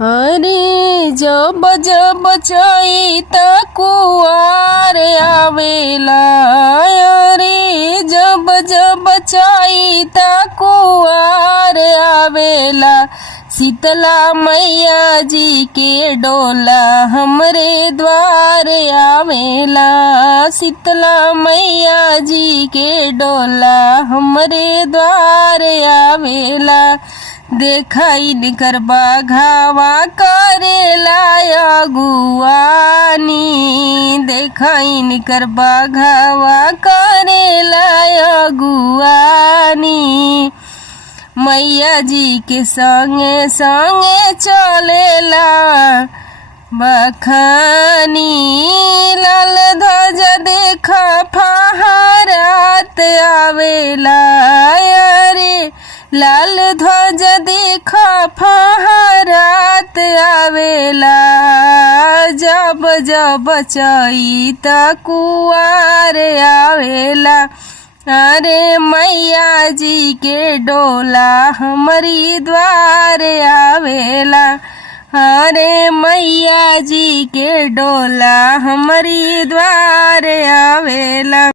अरे जब जब चैत कुआर आवेला, अरे जब जब चैत कुआर आवेला, शीतला मैया जी के डोला हमरे द्वार आवेला। शीतला मैया जी के डोला हमरे द्वार आवेला। देखाई निकर बाघावा करेला अगुवानी, देखाई निकर बाघावा करेला अगुवानी। मैया जी के संगे संगे चलेला बखानी, लाल ध्वजा देखा फहरात आवेला, अरे लाल ध्वजा देखा फहरात आवेला। जब जब चैत कुआर आवेला, अरे मैया जी के डोला हमारी द्वार आवेला, अरे मैया जी के डोला हमारी द्वार आवेला।